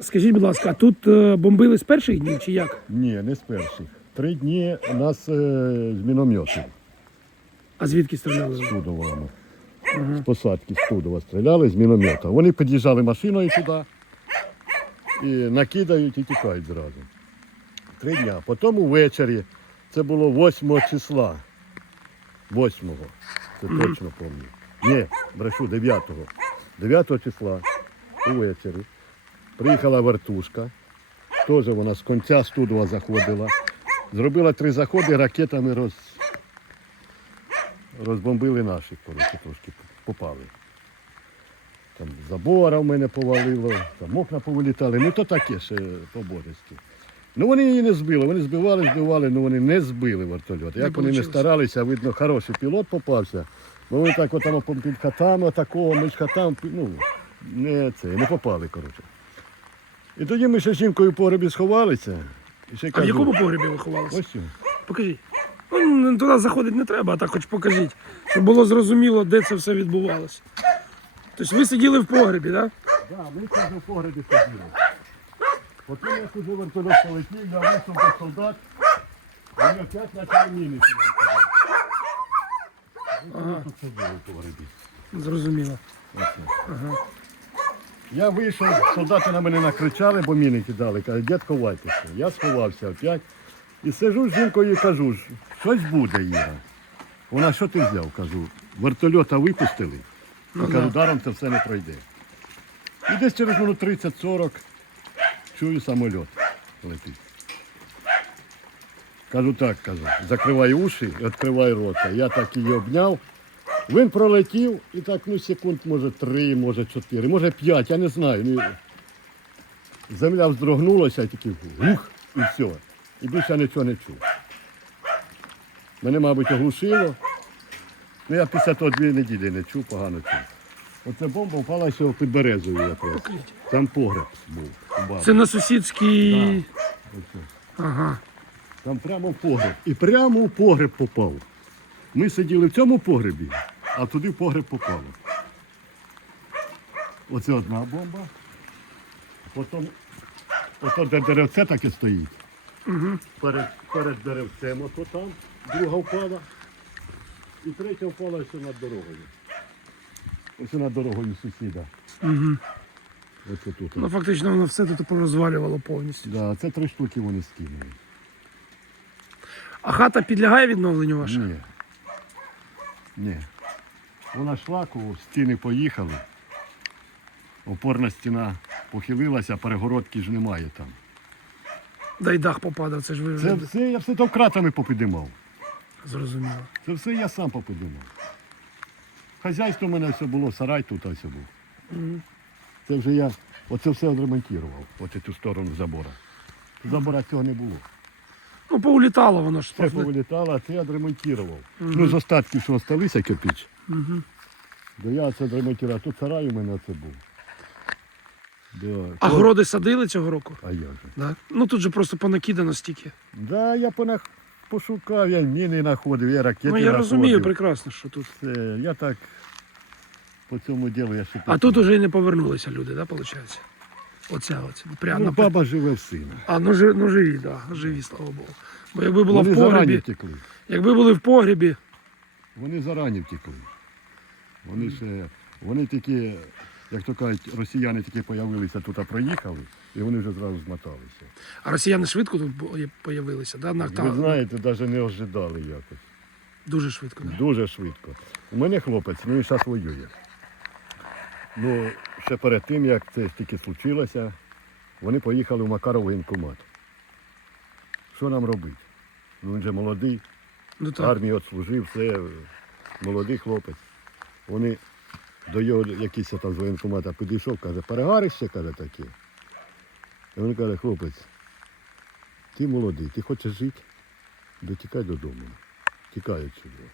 Скажіть, будь ласка, а тут е, бомбили з перших днів чи як? Ні, не з перших. Три дні у нас е, з мінометів А звідки стріляли? з Тудовами. З посадки з Тудова стріляли з міномета. Вони під'їжджали машиною сюди і накидають і тікають зразу. Три дня. Потім увечері, це було 8 числа. 8 це точно пам'ятаю. Ні, брешу, 9 9 числа увечері. Приїхала вертушка. Теж вона з кінця Студова заходила. Зробила три заходи, ракетами роз... розбомбили наші, коротше, трошки попали. Там забора в мене повалило, там окна повилітали. Ну то таке ще по-божески. Ну вони її не збили, вони збивали, збивали, але вони не збили вертольот. Як вони не старалися, видно, хороший пілот попався. Ну вони так от там під хатами, такого, між хатами, ну, не, це, не попали, коротше. І тоді ми ще з жінкою в погребі сховалися. І ще А в кажу, якому погребі ви ховалися? ось. Покажіть. Ну, туди заходити не треба, а так хоч покажіть, щоб було зрозуміло, де це все відбувалося. Тобто ви сиділи в погребі, так? Да, ми каже в погребі сиділи. Потім як уже вертольот полетів, я вийшов до солдат, вони опять почали міни сюди. Ага. Тут сиділи в погребі. Зрозуміло. Я вийшов, солдати на мене накричали, бо міни кидали. Кажуть, дід ховайтеся. Я сховався опять. І сижу з жінкою і кажу, щось буде, Іра. Вона, що ти взяв? Кажу, вертольота випустили. Ну, Ну, кажу, даром це все не пройде. І десь через минут 30-40 чую самоліт летить. Кажу так, кажу, закривай уші відкривай рота. Я так її обняв. Він пролетів і так, ну, секунд, може, три, може, чотири, може п'ять, я не знаю. Ну, земля вздрогнулася, такий гух, і все. І більше нічого не чув. Мене, мабуть, оглушило. Ну, я після того дві неділі не чув, погано чув. Оце бомба впала ще під березою якраз. Там погреб був. баби. Це на сусідській. Оце. Ага. Там прямо в погреб. І прямо в погреб попав. Ми сиділи в цьому погребі, а туди в погреб попало. Оце одна бомба. Потім, ото де деревце так і стоїть. Угу. Перед, перед деревцем ото там, друга впала. І третя впала ще над дорогою. Ось над дорогою сусіда. Угу. Ось тут. Ну фактично воно все тут порозвалювало повністю. Да, це три штуки вони скинули. А хата підлягає відновленню ваша? Ні. Ні. Вона йшла, коли стіни поїхали. Опорна стіна похилилася, перегородки ж немає там. Дай дах попадав, це ж ви вже Це все, я все то кратами попідимав. зрозуміло. Це все я сам попідимав. Хазяйство в мене все було, сарай тут ось був. Це вже я оце все відремонтував, оце цю сторону забора. Забора цього не було. Ну, поулітало воно ж. Все просто. повилітало, а це я відремонтував. Ну, з остатків, що залишилися кирпич. Мгм. Да я це відремонтував. Тут сарай у мене оце був. Да. А городи садили цього року? А як же? Да. Ну тут же просто понакидано стільки. Да, я понах... пошукав, я міни знаходив, я ракети Ну я знаходив. розумію прекрасно, що тут. Це, я так по цьому ділу я ще А тут уже і не повернулися люди, да, виходить? Оця оця. Прямо ну, баба живе в сина. А, ну, жи, ну живі, да, живі, слава Богу. Бо якби була Вони в погребі, втекли. якби були в погребі, Вони зарані втекли. Вони ще, вони тільки, як то кажуть, росіяни тільки появилися тут, а проїхали, і вони вже зразу змоталися. а росіяни швидко тут появилися, да? На, Ви знаєте, навіть не ожидали якось. дуже швидко. Да. Дуже швидко. У мене хлопець, ну він зараз воює. Ну, ще перед тим, як це тільки случилося, вони поїхали в Макаров воєнкомат. Що нам робити? Ну він же молодий, Ну, так. армію відслужив, все, молодий хлопець. Вони до його якийсь там з воєнкомата підійшов, каже, перегарище, каже таке. І він каже, хлопець, ти молодий, ти хочеш жити? Дотікай додому. Тікай сюди.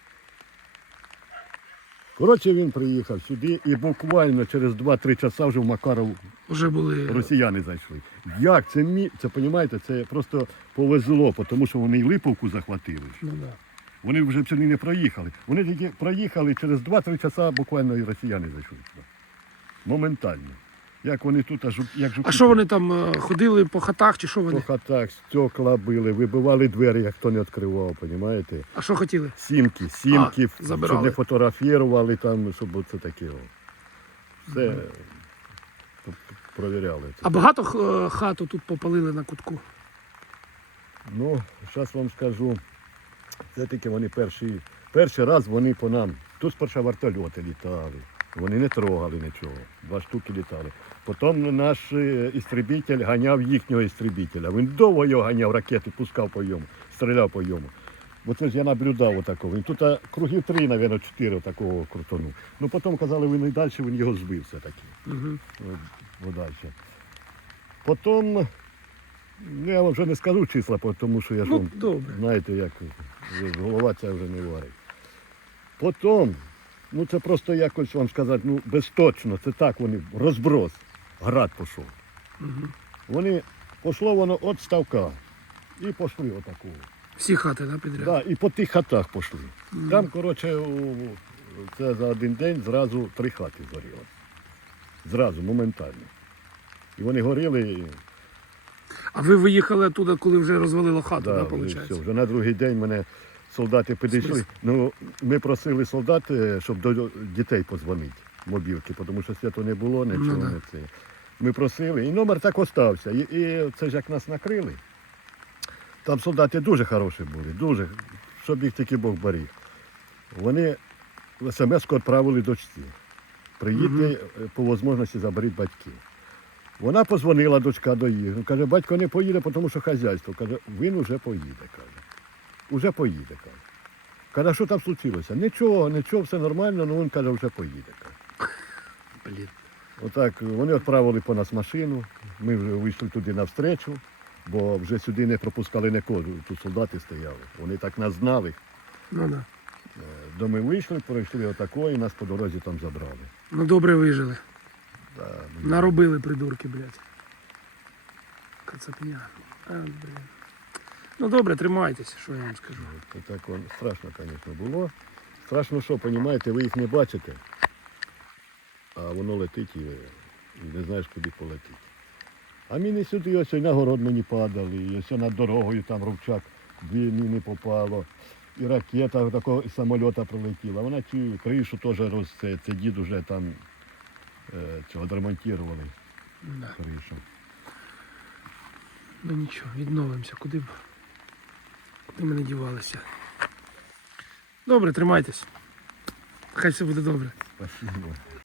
Коротше, він приїхав сюди і буквально через 2-3 часа вже в Макаров Вже були. росіяни зайшли. Як це мі... це, розумієте, це просто повезло, тому що вони й Липовку захватили. Ну, да. Вони вже в не проїхали. Вони тільки проїхали через 2-3 часа буквально і росіяни зайшли. Моментально. Як вони тут, аж як жуки. А що вони там е, ходили по хатах чи що вони? по хатах стекла били, вибивали двері, як хто не відкривав, розумієте? А що хотіли? Сімки, сімки, А, щоб не фотографували там, щоб оце таке. Все провіряли. Це. А багато е, хату тут попалили на кутку. Ну, зараз вам скажу, все-таки вони перший, перший раз вони по нам. Тут спершу вертольоти літали. Вони не трогали нічого. Два штуки літали. Потім наш е, істребитель ганяв їхнього істребителя. Він довго його ганяв, ракети пускав по йому, стріляв по йому. Бо це ж я наблюдав отакого. Він тут а, кругів три, мабуть, чотири такого крутонув. Ну потім казали, він і далі він його збив все-таки. Угу. Потім, ну я вам вже не скажу числа, тому що я ж Ну, вам добре. Знаєте, як голова ця вже не варить. Потім, ну це просто якось вам сказати, ну безточно, це так вони розброс, град пішов. Угу. Вони пішло воно від ставка і пішли отакого. Всі хати, да, підряд? Да, і по тих хатах пішли. Там, коротше, це за один день зразу три хати згоріло. Зразу, моментально. І вони горіли, А ви виїхали оттуда, коли вже розвалило хату, да, Да, виходить? все. вже на другий день мене солдати підійшли. Ну, ми просили солдат, е, щоб до дітей позвонити, мобілки, тому що світу не було, нічого Ну, да. не це. Ми просили, і номер так остався. І, і це ж як нас накрили. Там солдати дуже хороші були, дуже, щоб їх тільки Бог беріг. Вони смс-ку відправили дочці. Приїдьте, е, по можливості заберіть батьків. Вона позвонила дочка до їх. Каже, батько не поїде, тому що хазяйство. Каже, він уже поїде, каже. Уже поїде, каже. Каже, «А що там случилося? Нічого, нічого, все нормально, ну він каже, вже поїде. Каже. Блін. Отак вони відправили по нас машину. Ми вже вийшли туди навстречу, бо вже сюди не пропускали нікого. Тут солдати стояли. Вони так нас знали. Ну да. До ми вийшли, пройшли отако і нас по дорозі там забрали. Ну добре вижили. Да, Наробили придурки, блядь. Кацапня. А, блін. Ну добре, тримайтеся, що я вам скажу. Це так он, страшно, звісно, було. Страшно, що, розумієте, ви їх не бачите, а воно летить і, і не знаєш, куди полетить. А міни сюди ось на город мені падали, і ось над дорогою там ровчак, дві міни попало, і ракета такого із самольота прилетіла. Вона цю кришу теж роз, це, це дід уже там е, цього відремонтували Да. кришу. Ну нічого, відновимося, куди б. Куди ми не дівалися. Добре, тримайтесь. Хай все буде добре. Спасибо.